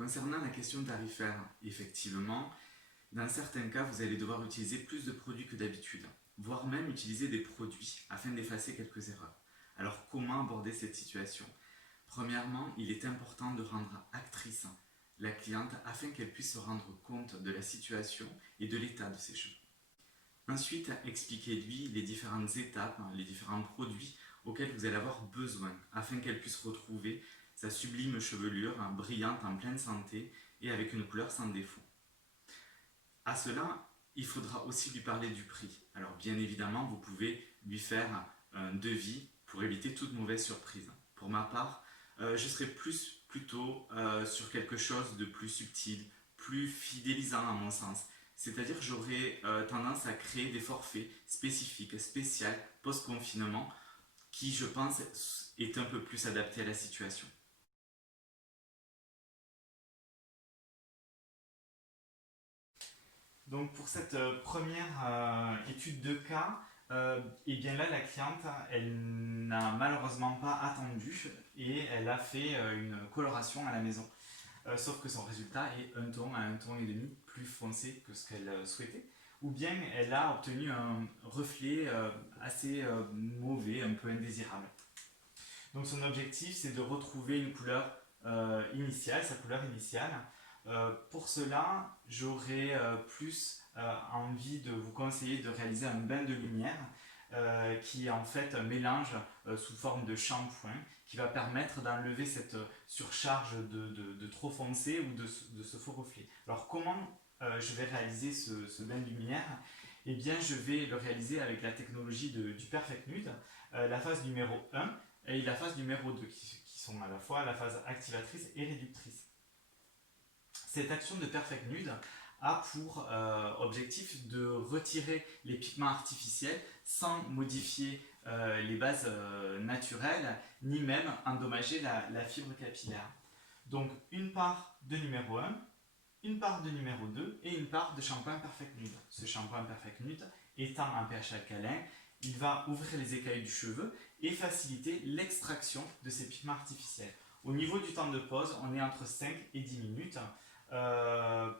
Concernant la question tarifaire, effectivement, dans certains cas, vous allez devoir utiliser plus de produits que d'habitude, voire même utiliser des produits afin d'effacer quelques erreurs. Alors comment aborder cette situation? Premièrement, il est important de rendre actrice la cliente afin qu'elle puisse se rendre compte de la situation et de l'état de ses cheveux. Ensuite, expliquez-lui les différentes étapes, les différents produits auxquels vous allez avoir besoin afin qu'elle puisse retrouver sa sublime chevelure brillante en pleine santé et avec une couleur sans défaut. À cela, il faudra aussi lui parler du prix. Alors bien évidemment, vous pouvez lui faire un devis pour éviter toute mauvaise surprise. Pour ma part, je serais plutôt sur quelque chose de plus subtil, plus fidélisant à mon sens. C'est-à-dire que j'aurais tendance à créer des forfaits spécifiques, spéciaux, post-confinement, qui je pense est un peu plus adapté à la situation. Donc pour cette première étude de cas, et bien là la cliente elle n'a malheureusement pas attendu et elle a fait une coloration à la maison. Sauf que son résultat est un ton à un ton et demi plus foncé que ce qu'elle souhaitait, ou bien elle a obtenu un reflet assez mauvais, un peu indésirable. Donc son objectif c'est de retrouver une couleur initiale, sa couleur initiale. Pour cela, j'aurais plus envie de vous conseiller de réaliser un bain de lumière qui est en fait un mélange sous forme de shampoing qui va permettre d'enlever cette surcharge de trop foncé ou de ce faux reflet. Alors comment je vais réaliser ce bain de lumière? Eh bien je vais le réaliser avec la technologie du Perfect Nude, la phase numéro 1 et la phase numéro 2 qui sont à la fois la phase activatrice et réductrice. Cette action de Perfect Nude a pour objectif de retirer les pigments artificiels sans modifier les bases naturelles, ni même endommager la fibre capillaire. Donc une part de numéro 1, une part de numéro 2 et une part de shampoing Perfect Nude. Ce shampoing Perfect Nude étant un pH alcalin, il va ouvrir les écailles du cheveu et faciliter l'extraction de ces pigments artificiels. Au niveau du temps de pose, on est entre 5 et 10 minutes.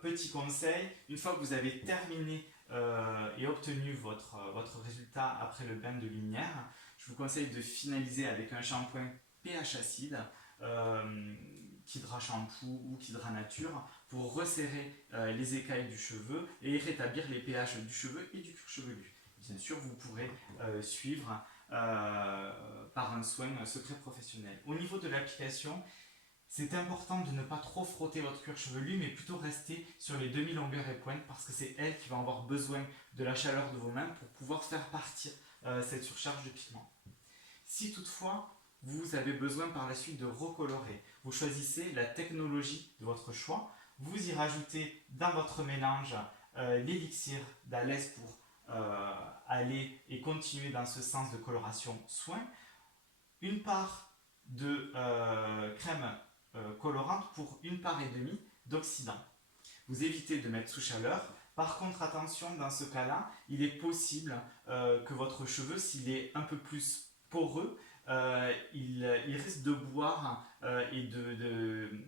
Petit conseil, une fois que vous avez terminé et obtenu votre résultat après le bain de lumière, je vous conseille de finaliser avec un shampoing pH acide, Kidra Shampoo ou Kidra Nature, pour resserrer les écailles du cheveu et rétablir les pH du cheveu et du cuir chevelu. Bien sûr, vous pourrez suivre par un soin secret professionnel. Au niveau de l'application, c'est important de ne pas trop frotter votre cuir chevelu, mais plutôt rester sur les demi-longueurs et pointes parce que c'est elle qui va avoir besoin de la chaleur de vos mains pour pouvoir faire partir cette surcharge de pigments. Si toutefois vous avez besoin par la suite de recolorer, vous choisissez la technologie de votre choix, vous y rajoutez dans votre mélange l'élixir d'Alès pour aller et continuer dans ce sens de coloration soin, une part de crème colorante pour une part et demie d'oxydant. Vous évitez de mettre sous chaleur. Par contre, attention, dans ce cas-là, il est possible que votre cheveu, s'il est un peu plus poreux, il risque de boire et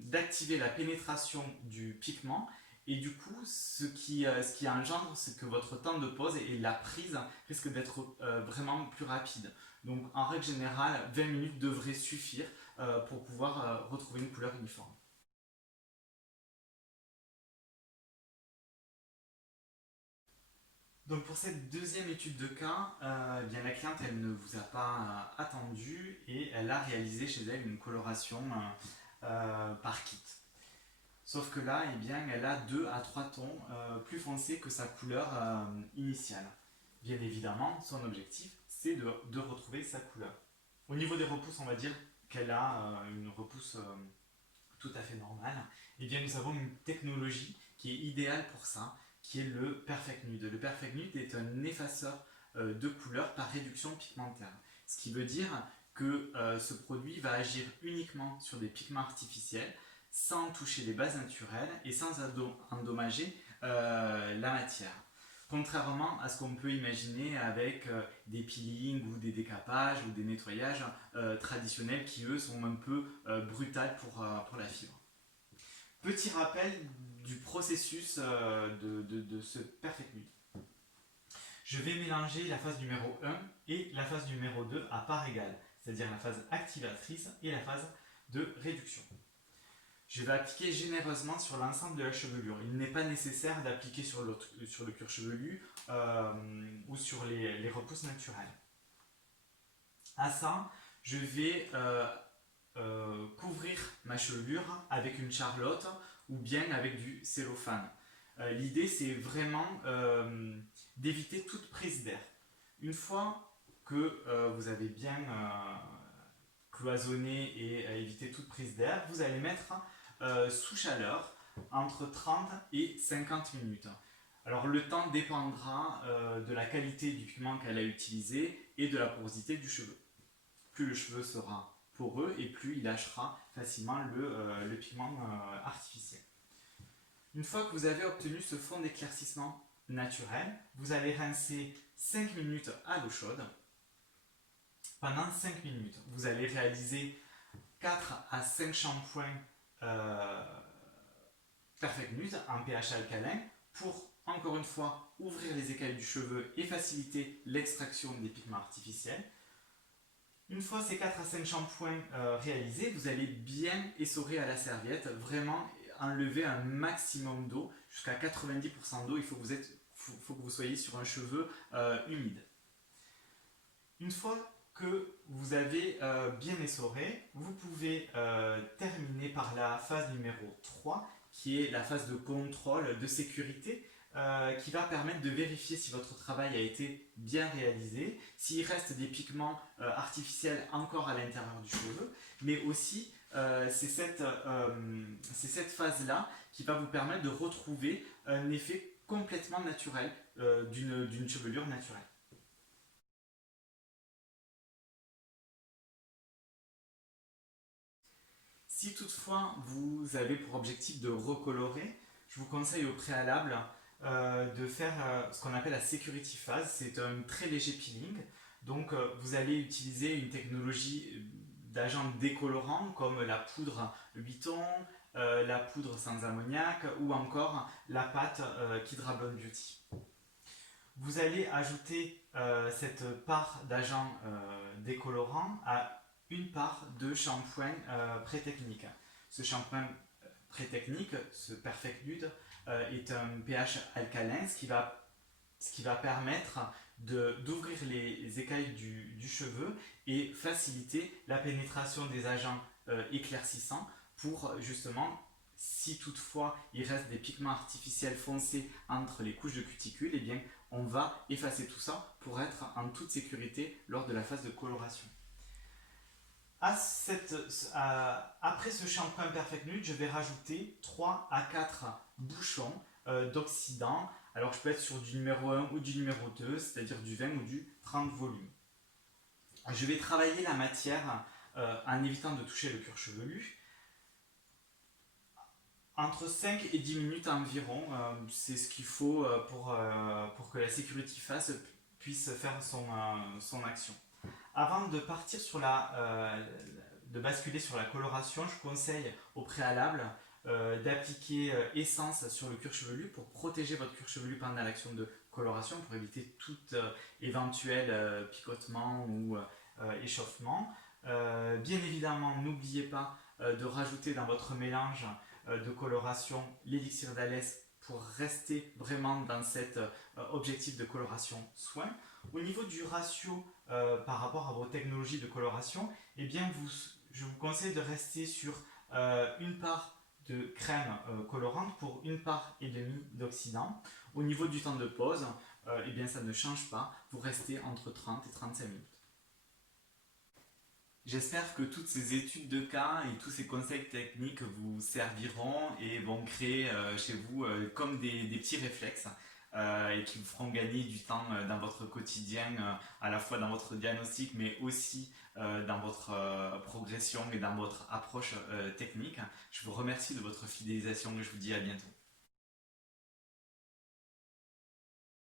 d'activer la pénétration du pigment. Et du coup, ce qui engendre, c'est que votre temps de pose et la prise risque d'être vraiment plus rapide. Donc, en règle générale, 20 minutes devraient suffire pour pouvoir retrouver une couleur uniforme. Donc pour cette deuxième étude de cas, bien la cliente elle ne vous a pas attendu et elle a réalisé chez elle une coloration par kit. Sauf que là, eh bien, elle a 2 à 3 tons plus foncés que sa couleur initiale. Bien évidemment, son objectif, c'est de retrouver sa couleur. Au niveau des repousses, on va dire qu'elle a une repousse tout à fait normale. Eh bien, nous avons une technologie qui est idéale pour ça, qui est le Perfect Nude. Le Perfect Nude est un effaceur de couleur par réduction pigmentaire. Ce qui veut dire que ce produit va agir uniquement sur des pigments artificiels, sans toucher les bases naturelles et sans endommager la matière. Contrairement à ce qu'on peut imaginer avec des peelings ou des décapages ou des nettoyages traditionnels qui eux sont un peu brutals pour la fibre. Petit rappel du processus de ce perfect nude. Je vais mélanger la phase numéro 1 et la phase numéro 2 à parts égales, c'est-à-dire la phase activatrice et la phase de réduction. Je vais appliquer généreusement sur l'ensemble de la chevelure. Il n'est pas nécessaire d'appliquer sur le cuir chevelu ou sur les repousses naturelles. À ça, je vais couvrir ma chevelure avec une charlotte ou bien avec du cellophane. L'idée, c'est vraiment d'éviter toute prise d'air. Une fois que vous avez bien cloisonné et évité toute prise d'air, vous allez mettre sous chaleur entre 30 et 50 minutes. Alors le temps dépendra de la qualité du pigment qu'elle a utilisé et de la porosité du cheveu. Plus le cheveu sera poreux et plus il lâchera facilement le pigment artificiel. Une fois que vous avez obtenu ce fond d'éclaircissement naturel, vous allez rincer 5 minutes à l'eau chaude. Pendant 5 minutes, vous allez réaliser 4 à 5 shampoings Perfect Nude en pH alcalin pour, encore une fois, ouvrir les écailles du cheveu et faciliter l'extraction des pigments artificiels. Une fois ces 4 à 5 shampoings réalisés, vous allez bien essorer à la serviette, vraiment enlever un maximum d'eau, jusqu'à 90% d'eau. Il faut que vous soyez sur un cheveu humide. Une fois que vous avez bien essoré, vous pouvez terminer par la phase numéro 3, qui est la phase de contrôle de sécurité, qui va permettre de vérifier si votre travail a été bien réalisé, s'il reste des pigments artificiels encore à l'intérieur du cheveu, mais aussi c'est cette phase-là qui va vous permettre de retrouver un effet complètement naturel d'une chevelure naturelle. Si toutefois vous avez pour objectif de recolorer, je vous conseille au préalable de faire ce qu'on appelle la security phase. C'est un très léger peeling. Donc vous allez utiliser une technologie d'agents décolorants comme la poudre Vuitton, la poudre sans ammoniac ou encore la pâte Kidra Blonde Beauty. Vous allez ajouter cette part d'agent décolorant à une part de shampoing pré-technique. Ce shampoing pré-technique, ce Perfect Nude, est un pH alcalin, ce qui va permettre d'ouvrir les écailles du cheveu et faciliter la pénétration des agents éclaircissants pour justement, si toutefois il reste des pigments artificiels foncés entre les couches de cuticule, eh bien on va effacer tout ça pour être en toute sécurité lors de la phase de coloration. Après ce shampoing Perfect Nude, je vais rajouter 3 à 4 bouchons d'oxydant. Alors je peux être sur du numéro 1 ou du numéro 2, c'est-à-dire du 20 ou du 30 volumes. Je vais travailler la matière en évitant de toucher le cuir chevelu. Entre 5 et 10 minutes environ, c'est ce qu'il faut pour que la security phase puisse faire son action. Avant de partir de basculer sur la coloration, je conseille au préalable d'appliquer essence sur le cuir chevelu pour protéger votre cuir chevelu pendant l'action de coloration, pour éviter tout éventuel picotement ou échauffement. Bien évidemment, n'oubliez pas de rajouter dans votre mélange de coloration l'élixir d'Alès pour rester vraiment dans cet objectif de coloration soin. Au niveau du ratio par rapport à vos technologies de coloration, eh bien je vous conseille de rester sur une part de crème colorante pour une part et demie d'oxydant. Au niveau du temps de pause, eh bien ça ne change pas, vous restez entre 30 et 35 minutes. J'espère que toutes ces études de cas et tous ces conseils techniques vous serviront et vont créer chez vous comme des petits réflexes et qui vous feront gagner du temps dans votre quotidien, à la fois dans votre diagnostic mais aussi dans votre progression et dans votre approche technique. Je vous remercie de votre fidélisation et je vous dis à bientôt.